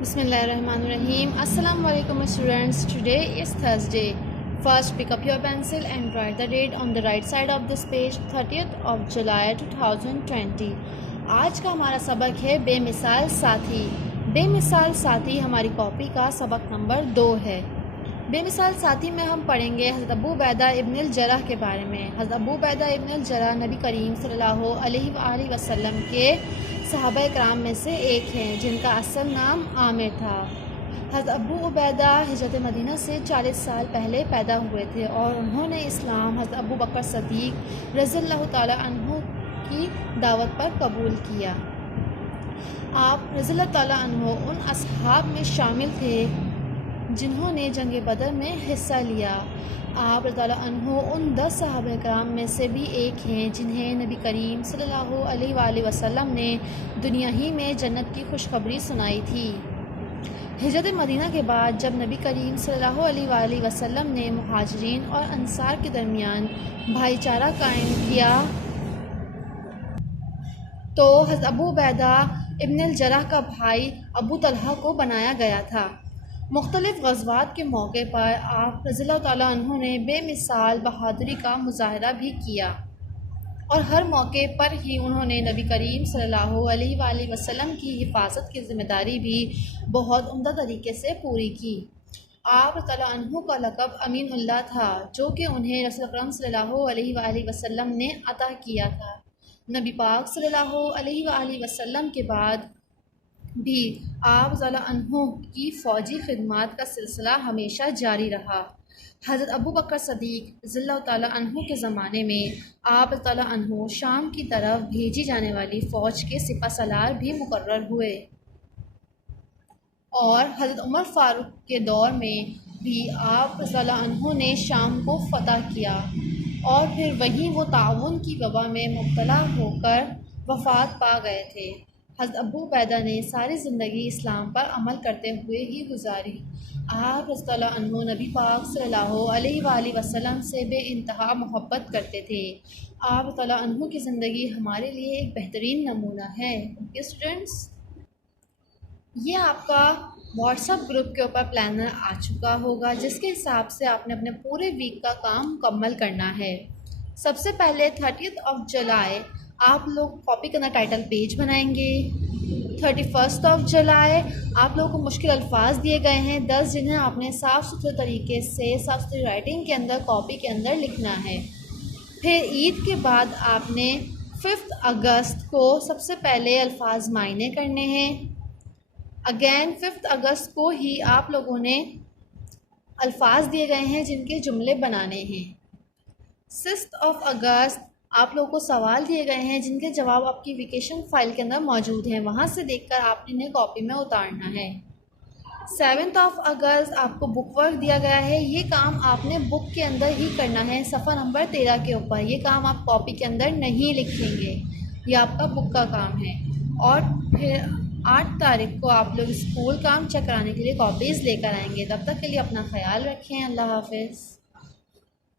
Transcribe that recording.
Bismillahirrahmanirrahim. Assalamu alaikum students. Today is Thursday. First, pick up your pencil and write the date on the right side of this page, 30th of July 2020. आज का हमारा सबक है बेमिसाल साथी। बेमिसाल साथी हमारी कॉपी का सबक नंबर 2 है। बेमिसाल साथी में हम पढ़ेंगे हज़रत अबू उबैदा इब्नुल जर्राह के बारे में। हज़रत अबू उबैदा इब्नुल जर्राह नबी करीम सल्लल्लाहु अलैहि वसल्लम के सहाबा इकराम में से एक हैं, जिनका असल नाम आमिर था। हज़रत अबू उबैदा हिजरत मदीना से 40 साल पहले पैदा हुए थे और उन्होंने इस्लाम हज़रत अबू बकर सदीक़ रज़ियल्लाहु ताला अन्हु की दावत पर कबूल किया। आप रज़ियल्लाहु ताला अन्हु उन असहाब में शामिल थे जिन्होंने जंग बदर में हिस्सा लिया। आप रज़ियल्लाहु अन्हु उन 10 सहाबा इकराम में से भी एक हैं जिन्हें नबी करीम सल्लल्लाहु अलैहि वसल्लम ने दुनिया ही में जन्नत की खुशखबरी सुनाई थी। हिजरत मदीना के बाद जब नबी करीम सल्लल्लाहु अलैहि वसल्लम ने मुहाजिरीन और अंसार के दरमियान भाईचारा कायम किया तो हज़रत अबू उबैदा इब्नुल जर्राह का भाई अबू तलहा को बनाया गया था। मुख्तलिफ़ ग़ज़वात के मौके पर आप रज़ियल्लाहु ताला अन्हु ने बेमिसाल बहादुरी का मुज़ाहरा भी किया और हर मौके पर ही उन्होंने नबी करीम सल्लल्लाहु अलैहि वसल्लम की हिफाजत की ज़िम्मेदारी भी बहुत उम्दा तरीके से पूरी की। आप रज़ियल्लाहु अन्हु का लक़ब अमीनुल्लाह था, जो कि उन्हें रसूल अकरम सल्लल्लाहु अलैहि वसल्लम ने अता किया था। नबी पाक सल्लल्लाहु अलैहि वसल्लम के बाद भी आप रज़ियल्लाहु अन्हु की फ़ौजी खिदमत का सिलसिला हमेशा जारी रहा। हज़रत अबू बकर सदीक़ रज़ियल्लाहु ताला अन्हु के ज़माने में आप रज़ियल्लाहु अन्हु शाम की तरफ भेजी जाने वाली फ़ौज के सिपहसालार भी मुकर्रर हुए और हज़रत उमर फ़ारूक के दौर में भी आप रज़ियल्लाहु अन्हु ने शाम को फ़तह किया और फिर वहीं वो ताउन की वबा में मुब्तला होकर वफ़ात पा गए थे। हज़रत अबू उबैदा ने सारी ज़िंदगी इस्लाम पर अमल करते हुए ही गुजारी। आप रज़ियल्लाहु अन्हु नबी पाक सल्लल्लाहु अलैहि वसल्लम से बेइंतहा मोहब्बत करते थे। आप रज़ियल्लाहु अन्हु की ज़िंदगी हमारे लिए एक बेहतरीन नमूना है। ओके स्टूडेंट्स, ये आपका व्हाट्सएप ग्रुप के ऊपर प्लानर आ चुका होगा, जिसके हिसाब से आपने अपने पूरे वीक का काम मुकम्मल करना है। सबसे पहले 30th ऑफ जुलाई आप लोग कॉपी करना टाइटल पेज बनाएंगे। 31st ऑफ जुलाई आप लोगों को मुश्किल अल्फाज दिए गए हैं 10, जिन्हें आपने साफ़ सुथरे तरीके से साफ़ सुथरी राइटिंग के अंदर कॉपी के अंदर लिखना है। फिर ईद के बाद आपने 5 अगस्त को सबसे पहले अल्फाज मायने करने हैं। अगेन 5 अगस्त को ही आप लोगों ने अल्फाज दिए गए हैं जिनके जुमले बनाने हैं। 6 ऑफ अगस्त आप लोगों को सवाल दिए गए हैं जिनके जवाब आपकी वेकेशन फ़ाइल के अंदर मौजूद हैं, वहाँ से देखकर आपने इन्हें कॉपी में उतारना है। 7 ऑफ अगस्त आपको बुक वर्क दिया गया है। ये काम आपने बुक के अंदर ही करना है, सफ़ा नंबर 13 के ऊपर। ये काम आप कॉपी के अंदर नहीं लिखेंगे, ये आपका बुक का काम है। और फिर 8 तारीख को आप लोग स्कूल काम चेक कराने के लिए कॉपीज़ लेकर आएंगे। तब तक के लिए अपना ख्याल रखें। अल्लाह हाफ़िज़।